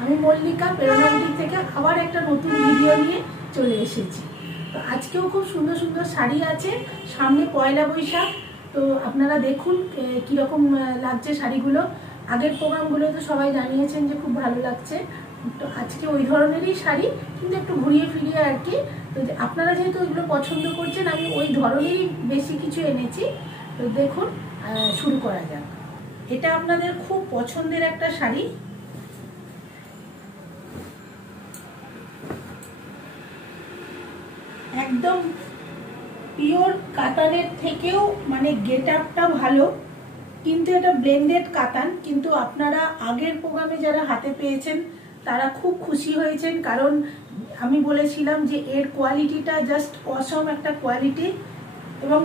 আমি মল্লিকা প্রেরণা বুটিক থেকে আবার একটা নতুন ভিডিও নিয়ে চলে এসেছি। তো আজকেও খুব সুন্দর সুন্দর শাড়ি আছে, সামনে পয়লা বৈশাখ। তো আপনারা দেখুন কীরকম লাগছে শাড়িগুলো। আগের প্রোগ্রামগুলো তো সবাই জানিয়েছেন যে খুব ভালো লাগছে। তো আজকে ওই ধরনেরই শাড়ি, কিন্তু একটু ঘুরিয়ে ফিরিয়ে আর কি। তো আপনারা যেহেতু ওইগুলো পছন্দ করছেন, আমি ওই ধরনেরই বেশি কিছু এনেছি। তো দেখুন, শুরু করা যাক। এটা আপনাদের খুব পছন্দের একটা শাড়ি, একদম পিওর কাতানের থেকেও মানে গেট আপটা ভালো, কিন্তু এটা ব্লেন্ডেড কাতান। কিন্তু আপনারা আগের প্রোগ্রামে যারা হাতে পেয়েছেন তারা খুব খুশি হয়েছেন, কারণ আমি বলেছিলাম যে এর কোয়ালিটিটা জাস্ট অসম একটা কোয়ালিটি। এবং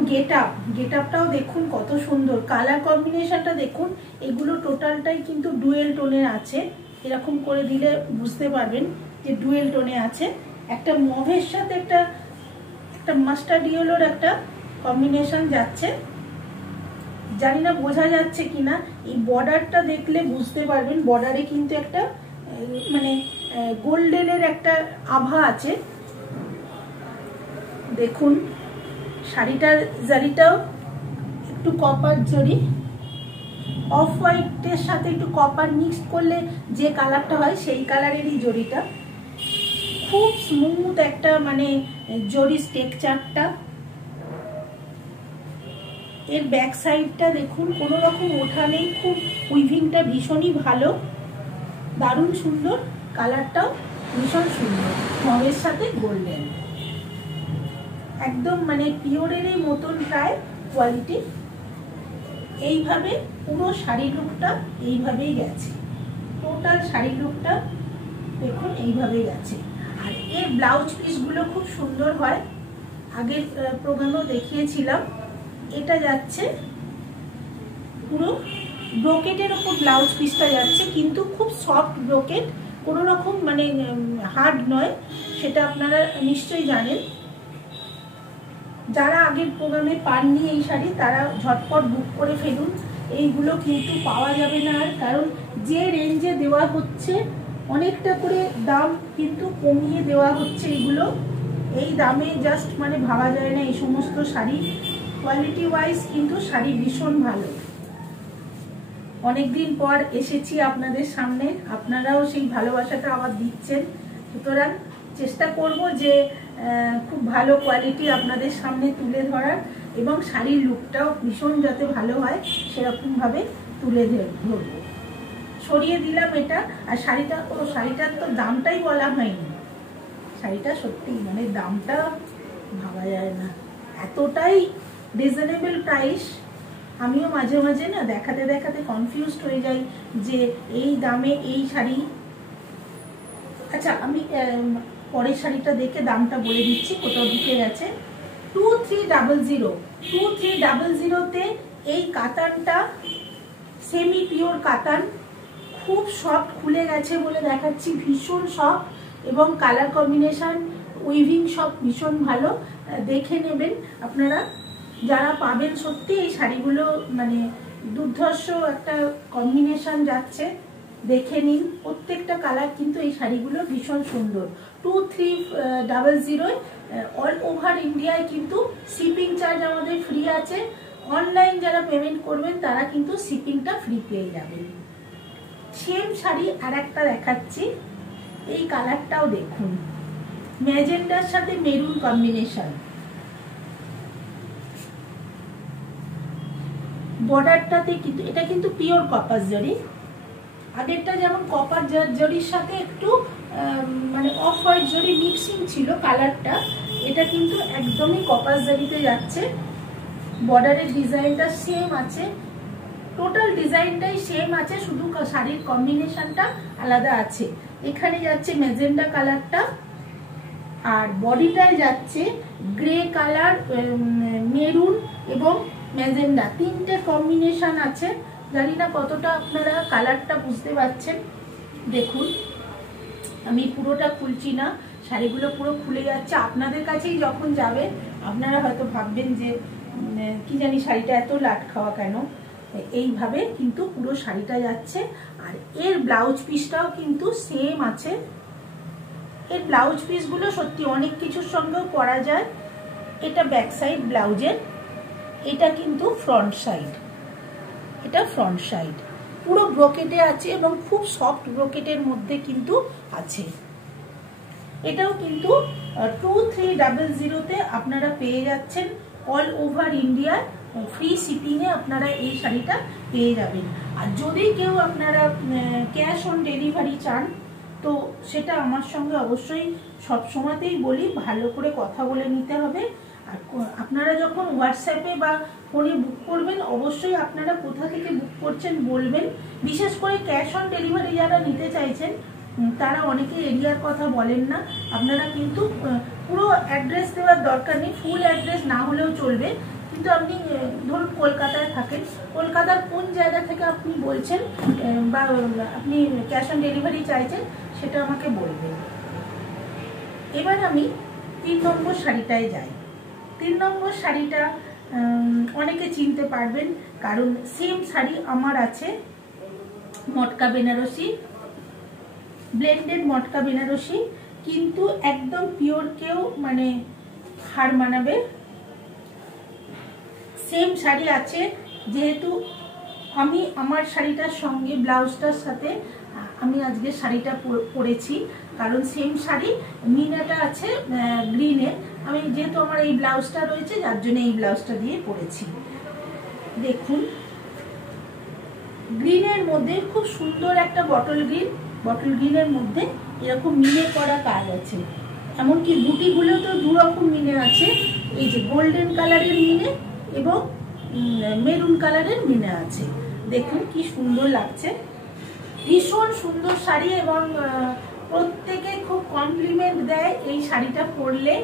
গেট আপটাও দেখুন কত সুন্দর, কালার কম্বিনেশনটা দেখুন। এগুলো টোটালটাই কিন্তু ডুয়েল টোনের আছে, এরকম করে দিলে বুঝতে পারবেন যে ডুয়েল টোনে আছে। একটা মভের সাথে একটা মাস্টার্ড ইয়েলোর একটা কম্বিনেশন যাচ্ছে, জানি না বোঝা যাচ্ছে কিনা। এই বর্ডারটা দেখলে বুঝতে পারবেন, বর্ডারে কিন্তু একটা মানে গোল্ডেনের একটা আভা আছে। দেখুন শাড়িটার জারিটাও একটু কপার জরি, অফ হোয়াইটের সাথে একটু কপার মিক্সড করলে যে কালারটা হয় সেই কালারেরই জরিটা। খুব স্মুথ একটা মানে জরি স্ট্রাকচারটা। এর ব্যাক সাইডটা দেখুন, কোনো রকম ওঠা নেই, খুব উইভিংটা ভীষণই ভালো, দারুণ সুন্দর। কালারটাও ভীষণ সুন্দর, মমের সাথে গোল্ডেন, একদম মানে পিওরেরই মতন প্রায় কোয়ালিটি। এইভাবে পুরো শাড়ি লুকটা এইভাবেই গেছে, টোটাল শাড়ি লুকটা দেখুন এইভাবেই গেছে। আর এর ব্লাউজ পিসগুলো খুব সুন্দর হয়, আগের প্রোগ্রামেও দেখিয়েছিলাম। এটা যাচ্ছে পুরো ব্রোকেটের ওপর ব্লাউজ পিসটা যাচ্ছে, কিন্তু খুব সফট ব্রোকেট, কোনো রকম মানে হার্ড নয়, সেটা আপনারা নিশ্চয়ই জানেন। যারা আগের প্রোগ্রামে পাননি এই শাড়ি তারা ঝটপট বুক করে ফেলুন, এইগুলো কিন্তু পাওয়া যাবে না আর, কারণ যে রেঞ্জে দেওয়া হচ্ছে অনেকটা করে দাম কিন্তু কমিয়ে দেওয়া হচ্ছে। এইগুলো এই দামে জাস্ট মানে ভাবা যায় না এই সমস্ত শাড়ি। কোয়ালিটি ওয়াইজ কিন্তু শাড়ি ভীষণ ভালো। অনেকদিন পর এসেছি আপনাদের সামনে, আপনারাও সেই ভালোবাসাটা আবার দিচ্ছেন। সুতরাং চেষ্টা করব যে খুব ভালো কোয়ালিটি আপনাদের সামনে তুলে ধরার, এবং শাড়ির লুকটাও ভীষণ যাতে ভালো হয় সেরকমভাবে তুলে ধরবো। সরিয়ে দিলাম এটা। আর শাড়িটার তো দামটাই বলা হয়নি। শাড়িটা সত্যি মানে দামটা ভাবা যায় না, এতটাই রিজনেবল প্রাইস। আমিও মাঝে মাঝে না দেখাতে দেখাতে কনফিউজড হয়ে যাই যে এই দামে এই শাড়ি। আচ্ছা, আমি পরের শাড়িটা দেখে দামটা বলে দিচ্ছি, কোথাও ঢুকে গেছে। 2300 এই কাতানটা সেমি পিওর কাতান, খুব সফট, খুলে গেছে বলে দেখাচ্ছি, ভীষণ সফট, এবং কালার কম্বিনেশন উইভিং সব ভীষণ ভালো। দেখে নেবেন আপনারা যারা পাবেন, সত্যি এই শাড়িগুলো মানে দুর্ধর্ষ একটা কম্বিনেশন যাচ্ছে, দেখে নিন। প্রত্যেকটা কালার কিন্তু এই শাড়িগুলো ভীষণ সুন্দর। 2300 অল ওভার ইন্ডিয়ায় কিন্তু শিপিং চার্জ আমাদের ফ্রি আছে। অনলাইন যারা পেমেন্ট করবেন তারা কিন্তু শিপিংটা ফ্রি পেয়ে যাবেন। সেম শাড়ি আর একটা দেখাচ্ছি, এই কালারটাও দেখুন, ম্যাজেন্ডার সাথে মেরুন কম্বিনেশন। বর্ডারটাতে কিন্তু এটা কিন্তু পিওর কপার জরি। আগেরটা যেমন কপার জরির সাথে একটু মানে অফ হোয়াইট জরি মিক্সিং ছিল কালারটা, এটা কিন্তু একদমই কপার জরিতে যাচ্ছে। বর্ডারের ডিজাইনটা সেম আছে, টোটাল ডিজাইনটাই সেম আছে, শুধু শাড়ির কম্বিনেশনটা আলাদা আছে। এখানে যাচ্ছে ম্যাজেন্ডা কালারটা, আর বডিটায় যাচ্ছে গ্রে কালার, মেরুন এবং ম্যাজেন্ডা, তিনটে কম্বিনেশন আছে। জানি না কতটা আপনারা কালারটা বুঝতে পারছেন। দেখুন, আমি পুরোটা খুলছি না, শাড়িগুলো পুরো খুলে যাচ্ছে। আপনাদের কাছেই যখন যাবে আপনারা হয়তো ভাববেন যে কি জানি শাড়িটা এত লাট খাওয়া কেন। এইভাবে কিন্তু পুরো শাড়িটা যাচ্ছে। আর এর ব্লাউজ পিসটাও কিন্তু সেম আছে। এর ব্লাউজ পিসগুলো সত্যি অনেক কিছুর সঙ্গেও পরা যায়। এটা ব্যাক সাইড ব্লাউজের, এটা কিন্তু ফ্রন্ট সাইড, এটা ফ্রন্ট সাইড পুরো ব্রোকেটে আছে এবং খুব সফট ব্রোকেটের মধ্যে কিন্তু আছে। এটাও কিন্তু 2300-তে আপনারা পেয়ে যাচ্ছেন। অল ওভার ইন্ডিয়া ফ্রি শিপিংয়ে আপনারা এই শাড়িটা পেয়ে যাবেন। আর যদি কেউ আপনারা ক্যাশ অন ডেলিভারি চান তো সেটা আমার সঙ্গে অবশ্যই সব সময়তেই বলি ভালো করে কথা বলে নিতে হবে। আর আপনারা যখন হোয়াটসঅ্যাপে বা ফোনে বুক করবেন অবশ্যই আপনারা কোথা থেকে বুক করছেন বলবেন। বিশেষ করে ক্যাশ অন ডেলিভারি যারা নিতে চাইছেন তারা অনেকে এরিয়ার কথা বলেন না। আপনারা কিন্তু পুরো অ্যাড্রেস দেওয়ার দরকার নেই, ফুল অ্যাড্রেস না হলেও চলবে। কিন্তু আপনি ধরুন কলকাতায় থাকেন, কলকাতার কোন জায়গা থেকে আপনি বলছেন বা আপনি ক্যাশ অন ডেলিভারি চাইছেন সেটা আমাকে বলবেন। এবার আমি 3 নম্বর শাড়িটায় যাই। 3 নম্বর শাড়িটা অনেকে চিনতে পারবেন কারণ সেম শাড়ি আমার আছে, মটকা বেনারসি, ব্লেন্ডেড মটকা বেনারসি, কিন্তু একদম পিওর কেউ মানে হার মানাবে। সেম শাড়ি আছে, যেহেতু আমি আমার শাড়িটার সঙ্গে ব্লাউজটার সাথে আমি আজকে শাড়িটা পরেছি কারণ সেম শাড়ি মিনাটা আছে গ্রিনে। আমি যেহেতু আমার এই ব্লাউজটা রয়েছে যার জন্য এই ব্লাউজটা দিয়ে পরেছি। দেখুন গ্রিনের মধ্যে খুব সুন্দর একটা বটল গ্রিনের মধ্যে এরকম মিনে করা কাজ আছে। এমনকি বুটিগুলো তো দুরকম মিনে আছে, এই যে গোল্ডেন কালারের মিনে এবং মেরুন কালারের মিনে আছে। দেখুন কি সুন্দর লাগছে, ভীষণ সুন্দর শাড়ি এবং প্রত্যেকে খুব কমপ্লিমেন্ট দেয় এই শাড়িটা পরলে।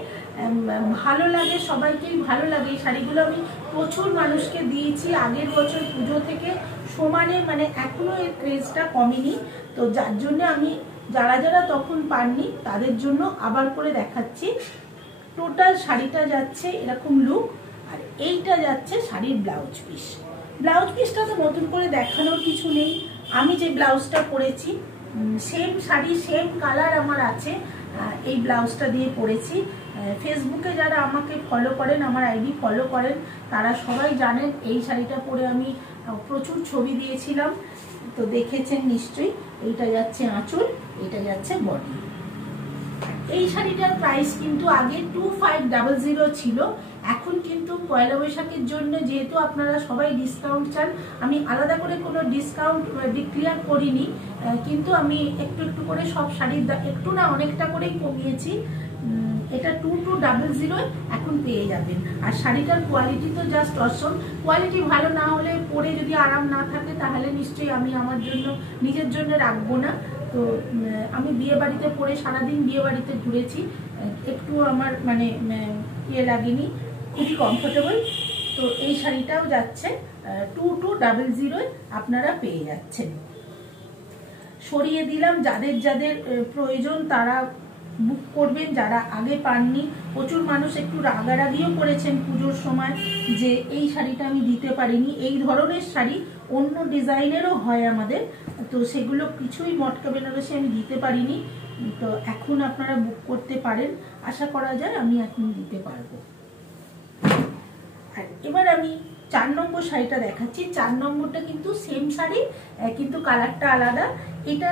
ভালো লাগে, সবাইকেই ভালো লাগে। এই শাড়িগুলো আমি প্রচুর মানুষকে দিয়েছি আগের বছর পুজো থেকে সমানে, মানে এখনো এর ক্রেজটা কমেনি। তো যার জন্য আমি যারা যারা তখন পাননি তাদের জন্য আবার করে দেখাচ্ছি। টোটাল শাড়িটা যাচ্ছে এরকম লুক, আর এইটা যাচ্ছে শাড়ির ব্লাউজ পিস। ব্লাউজ পিসটা তো নতুন করে দেখানোর কিছু নেই। আমি যে ব্লাউজটা পরেছি সেম শাড়ি সেম কালার আমার আছে, এই ব্লাউজটা দিয়ে পরেছি। ফেসবুকে যারা আমাকে ফলো করেন, আমার আইডি ফলো করেন, তারা সবাই জানেন এই শাড়িটা পরে আমি প্রচুর ছবি দিয়েছিলাম, তো দেখেছেন নিশ্চয়ই। এইটা যাচ্ছে আঁচল, এটা যাচ্ছে বডি। এই শাড়িটার প্রাইস কিন্তু আগে 2500 ছিল, এখন কিন্তু পয়লা বৈশাখের জন্য যেহেতু আপনারা সবাই ডিসকাউন্ট চান, আমি আলাদা করে কোনো ডিসকাউন্ট ডিক্লেয়ার করিনি, কিন্তু আমি একটু একটু করে সব শাড়ির একটু না অনেকটা করেই কমিয়েছি। এটা 2200 এখন পেয়ে যাবেন। আর শাড়িটার কোয়ালিটি তো জাস্ট অসম। কোয়ালিটি ভালো না হলে পরে যদি আরাম না থাকে তাহলে নিশ্চয়ই আমি আমার জন্য নিজের জন্য রাখবো না। তো আমি বিয়ে বাড়িতে পরে সারাদিন বিয়ে বাড়িতে ঘুরেছি, একটু আমার মানে ইয়ে লাগেনি, খুবই কমফোর্টেবল। তো এই শাড়িটাও যাচ্ছে 2200 আপনারা পেয়ে যাচ্ছেন। সরিয়ে দিলাম, যাদের যাদের প্রয়োজন তারা বুক করবেন, যারা আগে পাননি। প্রচুর মানুষ একটু রাগারাগিও করেছেন পুজোর সময় যে এই শাড়িটা আমি দিতে পারিনি। এই ধরনের শাড়ি অন্য ডিজাইনেরও হয় আমাদের, তো সেগুলো কিছুই মটকা বেনারসি আমি দিতে পারিনি। তো এখন আপনারা বুক করতে পারেন, আশা করা যায় আমি এখন দিতে পারবো। আর এবার আমি 4 নম্বর শাড়িটা দেখাচ্ছি। 4 নম্বরটা কিন্তু সেম শাড়ি, কিন্তু কালারটা আলাদা। এটা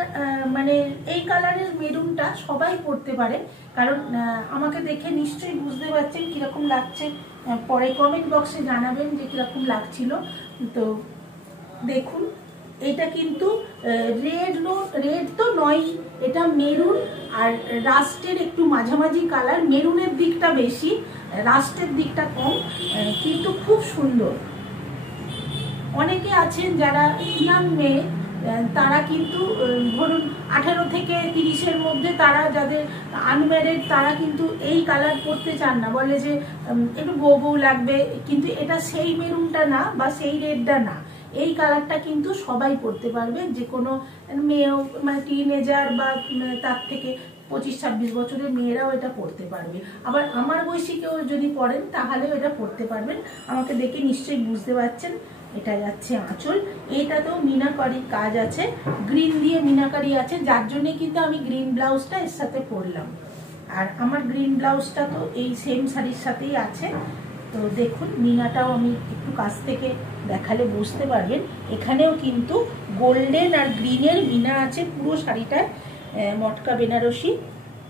মানে এই কালারের মেরুনটা সবাই পরতে পারে, কারণ আমাকে দেখে নিশ্চয়ই বুঝতে পারছেন কিরকম লাগছে। পরে কমেন্ট বক্সে জানাবেন যে কিরকম লাগছিল। তো দেখুন এটা কিন্তু রেড তো নয়, এটা মেরুন আর রাস্টের একটু মাঝামাঝি কালার। মেরুনের দিকটা বেশি, রাস্টের দিকটা কম, কিন্তু খুব সুন্দর। অনেকে আছেন যারা ইয়াং মেয়ে, তারা কিন্তু ধরুন 18 থেকে 30-এর মধ্যে, তারা যাদের আনম্যারিড তারা কিন্তু এই কালার পরতে চান না, বলে যে একটু বউ বউ লাগবে। কিন্তু এটা সেই মেরুনটা না বা সেই রেডটা না, এই কালারটা কিন্তু সবাই পরতে পারবে, যে কোনো মেয়েও, মানে টিনেজার বা তার থেকে 25-26 বছরের মেয়েরাও এটা পরতে পারবে। আবার আমার বয়সী কেউ যদি পরেন তাহলেও এটা পরতে পারবেন। আমাকে দেখে নিশ্চয়ই বুঝতে পারছেন। এটা যাচ্ছে আঁচল, এইটাতেও মিনাকারি কাজ আছে, গ্রিন দিয়ে মিনাকারি আছে, যার জন্য কিন্তু আমি গ্রিন ব্লাউজটা এর সাথে পরলাম। আর আমার গ্রিন ব্লাউজটা তো এই সেম শাড়ির সাথেই আছে। তো দেখুন মিনাটাও আমি একটু কাছ থেকে দেখালে বুঝতে পারবেন, এখানেও কিন্তু গোল্ডেন আর গ্রিনের মিনা আছে পুরো শাড়িটায়, মটকা বেনারসি।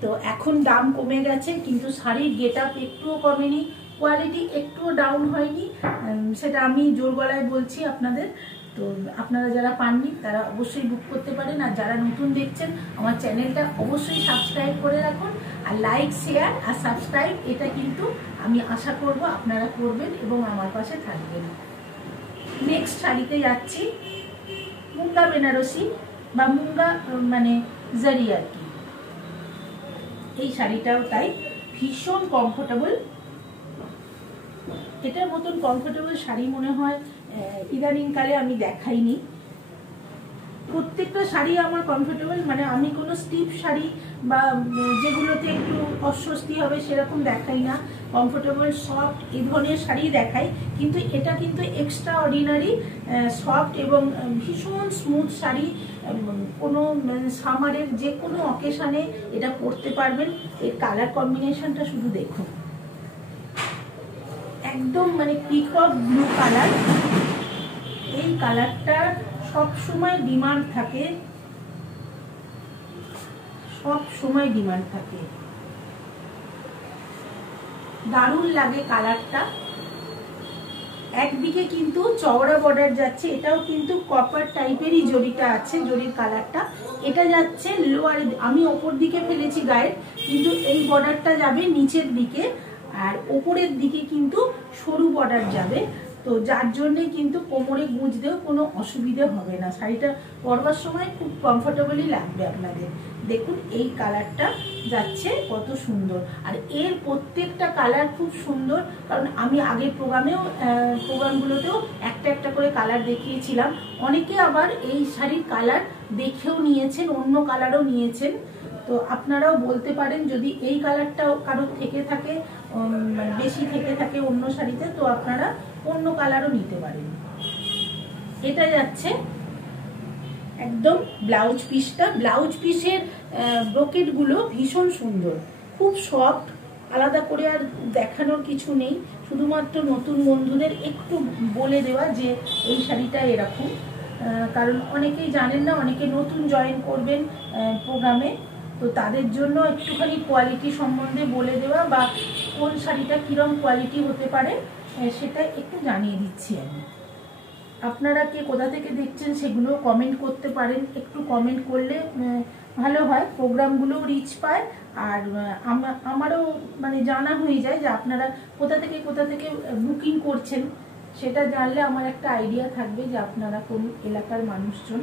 তো এখন দাম কমে গেছে, কিন্তু শাড়ির গেট আপ একটুও কমেনি, কোয়ালিটি একটুও ডাউন হয়নি, সেটা আমি জোর গলায় বলছি আপনাদের। তো আপনারা যারা পাননি তারা অবশ্যই বুক করতে পারেন, আর যারা নতুন দেখছেন আমার চ্যানেলটা অবশ্যই সাবস্ক্রাইব করে রাখুন, আর লাইক শেয়ার আর সাবস্ক্রাইব এটা কিন্তু আমি আশা করব আপনারা করবেন এবং আমার পাশে থাকবেন। নেক্সট শাড়িতে যাচ্ছি, মুঙ্গা বেনারসি বা মুঙ্গা মানে জারি আর কি। এই শাড়িটাও তাই ভীষণ কমফোর্টেবল, এটার মতন কমফোর্টেবল শাড়ি মনে হয় ইদানিং কালে আমি দেখাইনি। প্রত্যেকটা শাড়ি আমার কমফোর্টেবল, মানে আমি কোনো স্টিফ শাড়ি বা যেগুলোতে একটু অস্বস্তি হবে সেরকম দেখাই না, কমফোর্টেবল সফট এই ধরনের শাড়ি দেখাই। কিন্তু এটা কিন্তু এক্সট্রা অর্ডিনারি সফট এবং ভীষণ স্মুথ শাড়ি, কোনো সামারের যে কোনো অকেশানে এটা পরতে পারবেন। এর কালার কম্বিনেশনটা শুধু দেখুন, একদম মানে পিকক ব্লু কালার। এই কালারটা সব সময় ডিমান্ড থাকে, সব সময় ডিমান্ড থাকে, দারুণ লাগে কালারটা। একদিকে কিন্তু চওড়া বর্ডার যাচ্ছে, এটাও কিন্তু কপার টাইপেরই জরিটা আছে, জরির কালারটা। এটা যাচ্ছে লোয়ার, আমি ওপর দিকে ফেলেছি গায়ের, কিন্তু এই বর্ডারটা যাবে নিচের দিকে, আর ওপরের দিকে কিন্তু সরু বর্ডার যাবে। তো যার জন্যে কিন্তু কোমরে গুঁজতেও কোনো অসুবিধে হবে না, শাড়িটা পরবার সময় খুব কমফোর্টেবলই লাগবে আপনাদের। দেখুন এই কালারটা যাচ্ছে কত সুন্দর, আর এর প্রত্যেকটা কালার খুব সুন্দর, কারণ আমি আগের প্রোগ্রামগুলোতেও একটা একটা করে কালার দেখিয়েছিলাম। অনেকে আবার এই শাড়ির কালার দেখেও নিয়েছেন, অন্য কালারও নিয়েছেন। তো আপনারাও বলতে পারেন যদি এই কালারটাও কারোর থেকে থাকে, বেশি থেকে থাকে অন্য শাড়িতে, তো আপনারা অন্য কালারও নিতে পারেন। এটা যাচ্ছে একদম ব্লাউজ পিসটা, ব্লাউজ পিসের ব্রোকেটগুলো ভীষণ সুন্দর, খুব সফট, আলাদা করে আর দেখানোর কিছু নেই, শুধুমাত্র নতুন বন্ধুদের একটু বলে দেওয়া যে এই শাড়িটা এরকম, কারণ অনেকেই জানেন না, অনেকে নতুন জয়েন করবেন প্রোগ্রামে, তো তাদের জন্য একটুখানি কোয়ালিটি সম্বন্ধে বলে দেওয়া বা কোন শাড়িটা কিরম কোয়ালিটি হতে পারে সেটা একটু জানিয়ে দিচ্ছি আমি। আপনারা কে কোথা থেকে দেখছেন সেগুলো কমেন্ট করতে পারেন, একটু কমেন্ট করলে ভালো হয়, প্রোগ্রামগুলোও রিচ পায়, আর আমারও মানে জানা হয়ে যায় যে আপনারা কোথা থেকে বুকিং করছেন, সেটা জানলে আমার একটা আইডিয়া থাকবে যে আপনারা কোন এলাকার মানুষজন।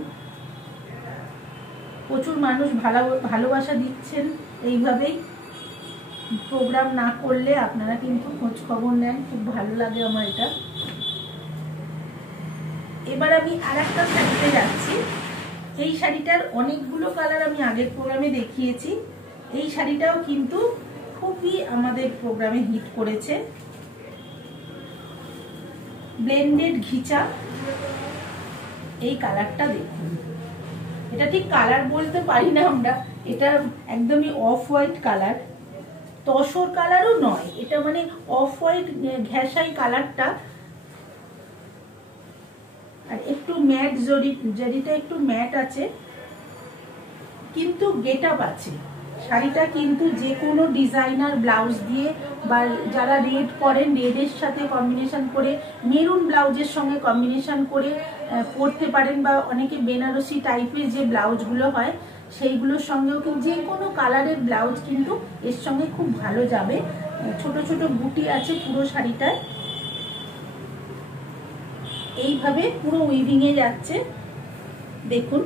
প্রচুর মানুষ ভালোবাসা দিচ্ছেন, এইভাবেই প্রোগ্রাম না করলে আপনারা কিন্তু খোঁজ খবর নেন, খুব ভালো লাগে আমার এটা। এবার আমি আর একটা শাড়িতে যাচ্ছি, এই শাড়িটার অনেকগুলো কালার আমি আগের প্রোগ্রামে দেখিয়েছি, এই শাড়িটাও কিন্তু খুবই আমাদের প্রোগ্রামে হিট করেছে, ব্লেন্ডেড ঘিচা। এই কালারটা দেখুন, এটা ঠিক কালার বলতে পারি না আমরা, এটা একদমই অফ হোয়াইট কালার, তসর কালারও নয়, এটা মানে অফ হোয়াইট ঘেঁষাই কালারটা, আর একটু ম্যাট জরিটা একটু ম্যাট আছে, কিন্তু গেট আপ আছে। শাড়িটা কিন্তু যে কোনো ডিজাইনার ব্লাউজ দিয়ে বা যারা রেড করেন, রেডের সাথে কম্বিনেশন করে, মেরুন ব্লাউজের সঙ্গে কম্বিনেশন করে পরতে পারেন, বা অনেকে বেনারসি টাইপের যে ব্লাউজগুলো হয় সেইগুলোর সঙ্গেও কিন্তু যে কোনো কালারের ব্লাউজ কিন্তু এর সঙ্গে খুব ভালো যাবে। ছোট ছোট বুটি আছে পুরো শাড়িটায়, এইভাবে পুরো উইভিংয়ে যাচ্ছে। দেখুন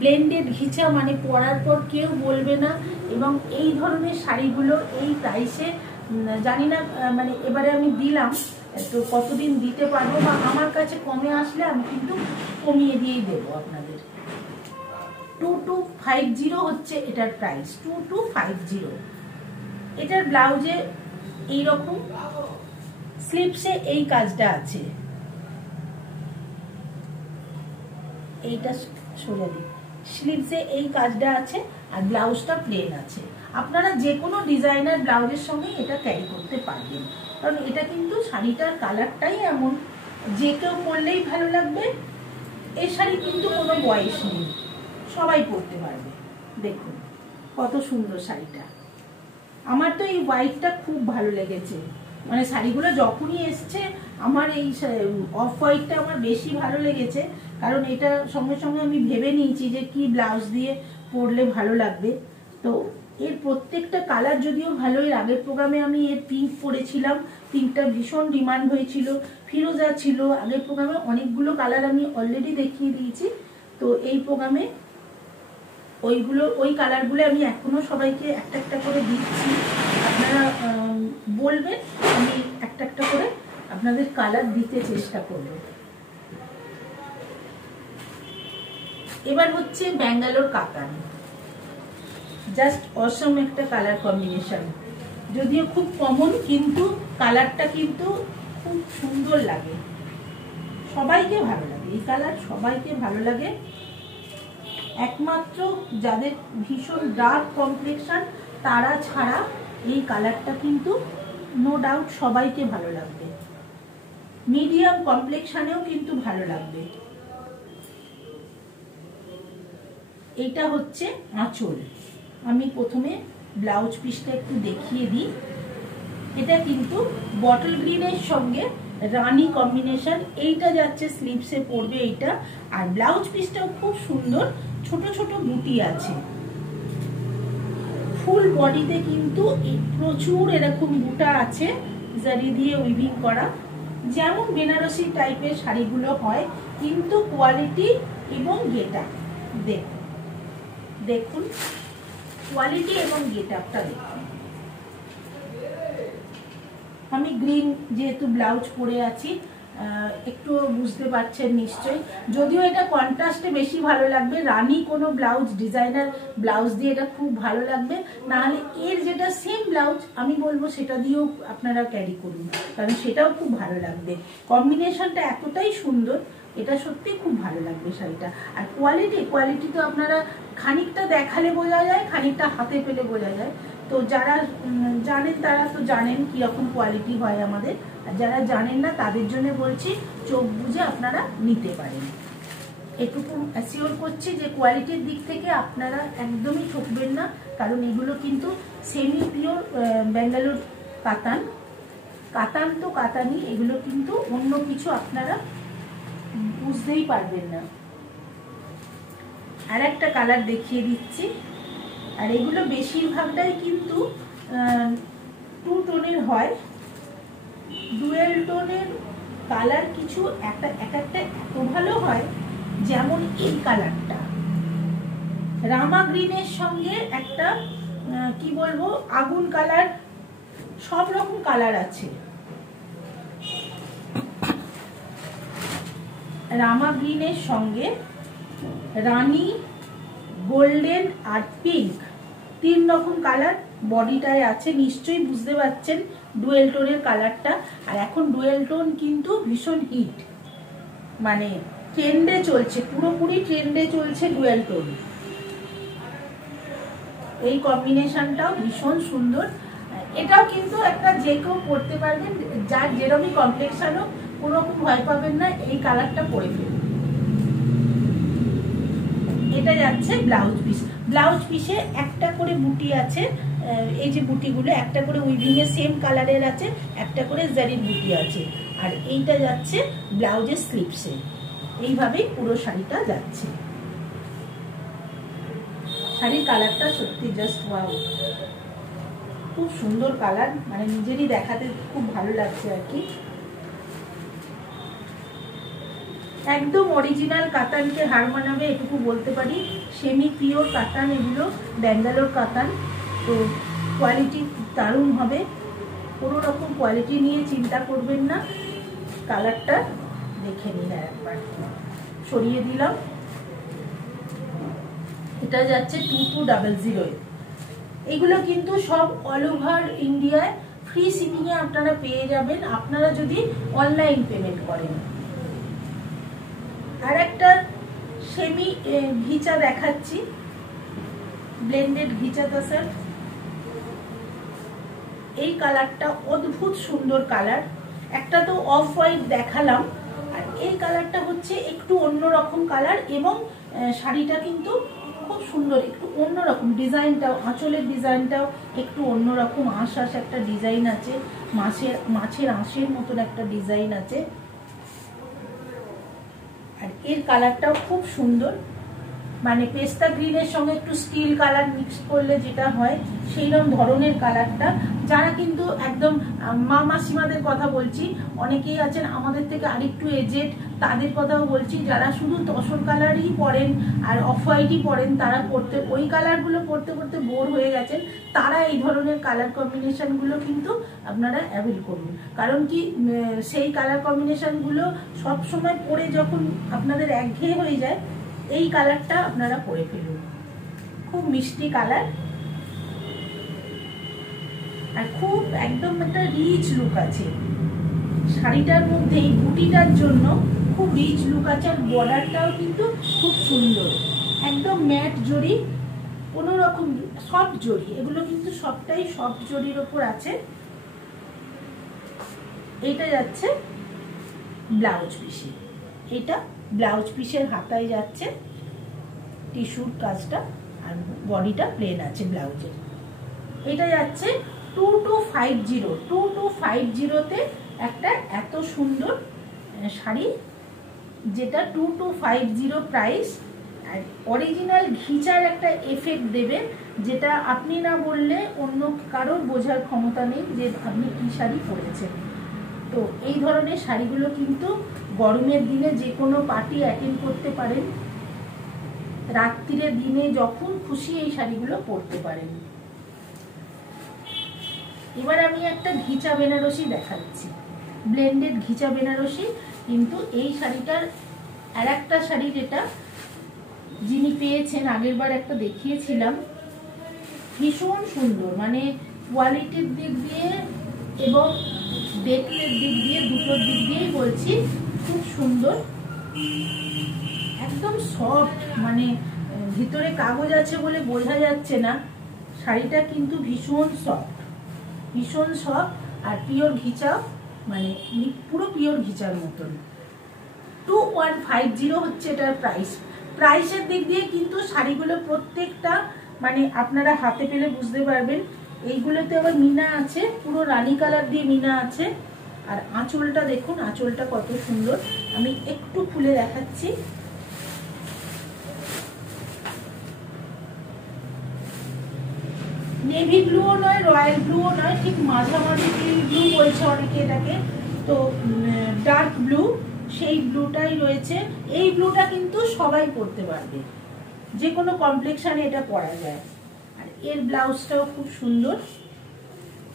ব্লেন্ডেড ঘিচা, মানে পরার পর কেউ বলবে না। এবং এই ধরনের শাড়িগুলো এই প্রাইসে জানি না, মানে এবারে আমি দিলাম, তো কতদিন দিতে পারবো, বা আমার কাছে কমে আসলে আমি কিন্তু কমিয়ে দিয়েই দেবো আপনাদের। 2250 হচ্ছে এটার প্রাইস, 2250। এটার ব্লাউজে এইরকম স্লিপসে এই কাজটা আছে, এইটা সোজা দিক, স্লিভসে এই কাজটা আছে আর ব্লাউজটা প্লেন আছে। আপনারা যে কোনো ডিজাইনার ব্লাউজের সঙ্গে এটা ক্যারি করতে পারবেন, কারণ এটা কিন্তু শাড়িটার কালারটাই এমন, যে কেউ পরলেই ভালো লাগবে। এই শাড়ি কিন্তু কোনো বয়স নেই, সবাই পরতে পারবে। দেখুন কত সুন্দর শাড়িটা। আমার তো এই হোয়াইটটা খুব ভালো লেগেছে, মানে শাড়িগুলো যখনই এসছে আমার এই অফ হোয়াইটটা আমার বেশি ভালো লেগেছে, কারণ এটা সঙ্গে সঙ্গে আমি ভেবে নিয়েছি যে কি ব্লাউজ দিয়ে পরলে ভালো লাগবে। তো এর প্রত্যেকটা কালার যদিও ভালো, এর আগের প্রোগ্রামে আমি এর পিঙ্ক পরেছিলাম, পিঙ্কটা ভীষণ ডিমান্ড হয়েছিল, ফিরোজা ছিল, আগের প্রোগ্রামে অনেকগুলো কালার আমি অলরেডি দেখিয়ে দিয়েছি। তো এই প্রোগ্রামে ওই কালারগুলো আমি এখনো সবাইকে একটা একটা করে দিচ্ছি, আপনারা বলবেন, আমি একটা একটা করে আপনাদের কালার দিতে চেষ্টা করব। এবার হচ্ছে ব্যাঙ্গালোর কাতান, জাস্ট অসম একটা কালার কম্বিনেশন, যদিও খুব কমন, কিন্তু কালারটা কিন্তু খুব সুন্দর লাগে, সবাইকে ভালো লাগে এই কালার, সবাইকে ভালো লাগে। একমাত্র যাদের ভীষণ ডার্ক কমপ্লেক্সন তারা ছাড়া এই কালারটা কিন্তু নো ডাউট সবাইকে ভালো লাগবে, মিডিয়াম কমপ্লেক্সনেও কিন্তু ভালো লাগবে। এটা হচ্ছে আঁচল, আমি প্রথমে ব্লাউজ পিসটা একটু দেখিয়ে দিই। এটা কিন্তু বটল গ্রিনের সঙ্গে রানী কম্বিনেশন, এইটা যাচ্ছে স্লিভসে পড়বে এইটা, আর ব্লাউজ পিসটাও খুব সুন্দর, ছোট ছোট বুটি আছে, ফুল বডিতে কিন্তু প্রচুর এরকম বুটা আছে, জারি দিয়ে উইভিং করা, যেমন বেনারসি টাইপের শাড়িগুলো হয়, কিন্তু কোয়ালিটি এবং গেটআপ দেখুন, কোয়ালিটি এবং গেটআপটা দেখুন। আমি গ্রিন যেহেতু ব্লাউজ পরে আছি, একটু বুঝতে পারছেন নিশ্চয়ই, যদিও এটা কন্ট্রাস্টে বেশি ভালো লাগবে, রানী কোনো ব্লাউজ ডিজাইনার ব্লাউজ দিয়ে এটা খুব ভালো লাগবে, নাহলে এর যেটা সেম ব্লাউজ আমি বলবো সেটা দিয়েও আপনারা ক্যারি করুন, কারণ সেটাও খুব ভালো লাগবে, কম্বিনেশনটা এতটাই সুন্দর, এটা সত্যি খুব ভালো লাগবে শাড়িটা। আর কোয়ালিটি তো আপনারা খানিকটা দেখালে বোঝা যায়, খানিকটা হাতে পেলে বোঝা যায়, তো যারা জানেন তারা তো জানেন কিরকম কোয়ালিটি হয় আমাদের, আর যারা জানেন না তাদের জন্য বলছি চোখ বুঝে আপনারা নিতে পারেন। এটুকু অ্যাসিওর করছি যে কোয়ালিটির দিক থেকে আপনারা একদমই ঠকবেন না, কারণ এগুলো কিন্তু সেমি পিওর ব্যাঙ্গালোর কাতান তো কাতানই, এগুলো কিন্তু অন্য কিছু আপনারা বুঝতেই পারবেন না। আর একটা কালার দেখিয়ে দিচ্ছি, আর এগুলো বেশিরভাগটাই কিন্তু টু টোনের হয়, ডুয়েল টোনের কালার কিছু একটা এত ভালো হয়, যেমন এই কালারটা রামা গ্রিনের সঙ্গে একটা কি বলবো আগুন কালার, সব রকম কালার আছে, রামা গ্রিনের সঙ্গে রানী, গোল্ডেন আর পিঙ্ক, 3 রকম কালার বডিটায় আছে, নিশ্চয়ই বুঝতে পারছেন ডুয়েল টোনের কালারটা। আর এখন ডুয়েল টোন কিন্তু ভীষণ হিট, মানে ট্রেন্ডে চলছে, পুরোপুরি ট্রেন্ডে চলছে ডুয়েল টোন। এই কম্বিনেশনটাও ভীষণ সুন্দর, এটাও কিন্তু একটা যে কেউ পরতে পারবেন, যার যেরকমই কমপ্লেক্সন হোক কোনো রকম ভয় পাবেন না, এই কালারটা পরে ফেলুন। এটা যাচ্ছে ব্লাউজ পিসে একটা করে বুটি আছে, এই যে বুটিগুলো একটা করে উইভিং এর সেম কালারের আছে, একটা করে জারির বুটি আছে, আর এইটা যাচ্ছে ব্লাউজের স্লিভসে, এইভাবেই পুরো শাড়িটা যাচ্ছে। শাড়ির কালারটা সত্যি জাস্ট ওয়াও, খুব সুন্দর কালার, মানে নিজেরই দেখাতে খুব ভালো লাগছে আর কি। একদম অরিজিনাল কাতানকে হার মানাবে এটুকু বলতে পারি, সেমি পিওর কাতান এগুলো, ব্যাঙ্গালোর কাতান, তো কোয়ালিটি দারুণ হবে, কোনো রকম কোয়ালিটি নিয়ে চিন্তা করবেন না। কালারটা দেখে নিন একবার, সরিয়ে দিলাম। এটা যাচ্ছে 2200। এগুলো কিন্তু সব অল ওভার ইন্ডিয়ায় ফ্রি শিপিংয়ে আপনারা পেয়ে যাবেন, আপনারা যদি অনলাইন পেমেন্ট করেন। আর একটা সেমি ঘিচা দেখাচ্ছি, ব্লেন্ডেড ঘিচা তাসার। এই কালারটা অদ্ভুত সুন্দর কালার। একটা তো অফ হোয়াইট দেখালাম, আর এই কালারটা হচ্ছে একটু অন্যরকম কালার, এবং শাড়িটা কিন্তু খুব সুন্দর, একটু অন্যরকম ডিজাইনটাও, আঁচলের ডিজাইনটাও একটু অন্যরকম, আঁশ একটা ডিজাইন আছে, মাছের আঁশের মতন একটা ডিজাইন আছে। আর এর কালারটাও খুব সুন্দর, মানে পেস্তা গ্রিনের সঙ্গে একটু স্টিল কালার মিক্স করলে যেটা হয় সেইরকম ধরনের কালারটা। যারা কিন্তু একদম মা মাসিমাদের কথা বলছি, অনেকেই আছেন আমাদের থেকে আরেকটু এজেড, তাদের কথাও বলছি, যারা শুধু তসর কালারই পরেন আর অফ হোয়াইটই পরেন, তারা পরতে ওই কালারগুলো পরতে পরতে বোর হয়ে গেছেন, তারা এই ধরনের কালার কম্বিনেশনগুলো কিন্তু আপনারা অ্যাভয়েড করুন। কারণ কি, সেই কালার কম্বিনেশনগুলো সবসময় পরে যখন আপনাদের একঘেয়ে হয়ে যায়, এই কালারটা আপনারা পরে ফেলুন। খুব মিষ্টি কালার, আর খুব একদম একটা রিচ লুক আছে শাড়িটার মধ্যে। এই বুটিটার জন্য খুব রিচ লুক আছে, আর বর্ডারটাও কিন্তু খুব সুন্দর, একদম ম্যাট জরি, কোনো রকম সফট জরি, এগুলো কিন্তু সবটাই সফট জরির ওপর আছে। এইটা যাচ্ছে ব্লাউজ পিসে, এটা ব্লাউজ পিসের হাতায় যাচ্ছে টিস্যুর কাজটা, আর বডিটা প্লেন আছে ব্লাউজের। এটা যাচ্ছে 2250, 2250তে একটা এত সুন্দর শাড়ি, যেটা 2250 প্রাইস। আর অরিজিনাল ঘিচার একটা এফেক্ট দেবে, যেটা আপনি না বললে অন্য কারোর বোঝার ক্ষমতা নেই যে আপনি কি শাড়ি পরেছেন। তো এই ধরনের শাড়িগুলো কিন্তু গরমের দিনে যে কোনো পার্টি অ্যাটেন্ড করতে পারেন, রাত্রিরে দিনে যখন খুশি এই শাড়িগুলো পরতে পারেন। এবার আমি একটা ঘিচা বেনারসি দেখাচ্ছি, ব্লেন্ডেড ঘিচা বেনারসি। কিন্তু এই শাড়িটার আর একটা শাড়ি যেটা যিনি পেয়েছেন, আগের বার একটা দেখিয়েছিলাম, ভীষণ সুন্দর, মানে কোয়ালিটির দিক দিয়ে এবং দেখলের দিক দিয়ে, দুটোর দিক দিয়েই বলছি খুব সুন্দর, একদম সফট, মানে ভিতরে কাগজ আছে বলে বোঝা যাচ্ছে না, শাড়িটা কিন্তু ভীষণ সফট, ভীষণ সফট, আর পিওর ঘিচা, মানে পুরো পিওর ঘিচার মতন। 2150 হচ্ছে এটার প্রাইস। প্রাইসের দিক দিয়ে কিন্তু শাড়িগুলো প্রত্যেকটা, মানে আপনারা হাতে পেলে বুঝতে পারবেন। এইগুলোতে আবার মিনা আছে, পুরো রানী কালার দিয়ে মিনা আছে। আর আঁচলটা দেখুন, আঁচলটা কত সুন্দর, আমি একটু খুলে দেখাচ্ছি। নেভি ব্লুও নয়, রয়্যাল ব্লুও নয়, ঠিক মাঝামাঝি ব্লু বলছে অনেকে এটাকে, তো ডার্ক ব্লু, সেই ব্লুটাই রয়েছে। এই ব্লুটা কিন্তু সবাই পরতে পারবে, যে কোনো কমপ্লেক্সানে এটা পরা যায়। আর এর ব্লাউজটাও খুব সুন্দর।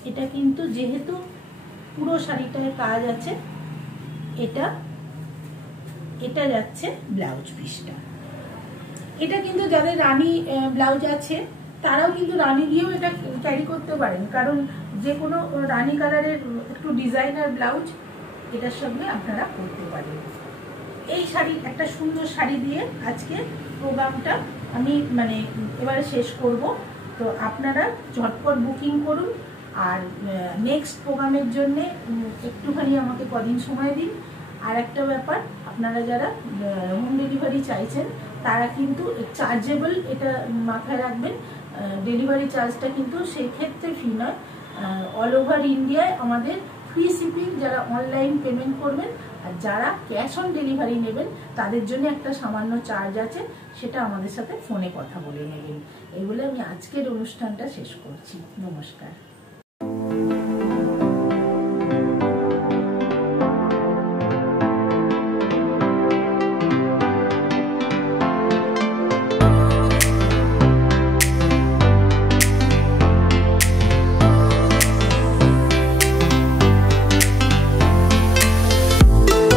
এটা কিন্তু যেহেতু পুরো শাড়িটায় কাজ আছে, এটা যাচ্ছে ব্লাউজ পিসটা। এটা কিন্তু যাদের রানী ব্লাউজ আছে তারাও কিন্তু রানী দিয়েও এটা ক্যারি করতে পারেন, কারণ যে কোনো রানী কালারের একটু ডিজাইনার ব্লাউজ এটার সঙ্গে আপনারা করতে পারেন। এই শাড়ি, একটা সুন্দর শাড়ি দিয়ে আজকে প্রোগ্রামটা আমি এবারে শেষ করব। তো আপনারা ঝটপট বুকিং করুন, আর নেক্সট প্রোগ্রামের জন্যে একটুখানি আমাকে কদিন সময় দিন। আর একটা ব্যাপার, আপনারা যারা হোম ডেলিভারি চাইছেন তারা কিন্তু চার্জেবল, এটা মাথায় রাখবেন। ডেলিভারি চার্জটা কিন্তু সেক্ষেত্রে ফ্রি নয়, অল ওভার ইন্ডিয়ায় আমাদের ফ্রি শিপিং। যারা অনলাইন পেমেন্ট করবেন আর যারা ক্যাশ অন ডেলিভারি নেবেন তাদের জন্য একটা সামান্য চার্জ আছে, সেটা আমাদের সাথে ফোনে কথা বলে নেবেন। এই বলে আমি আজকের অনুষ্ঠানটা শেষ করছি। নমস্কার।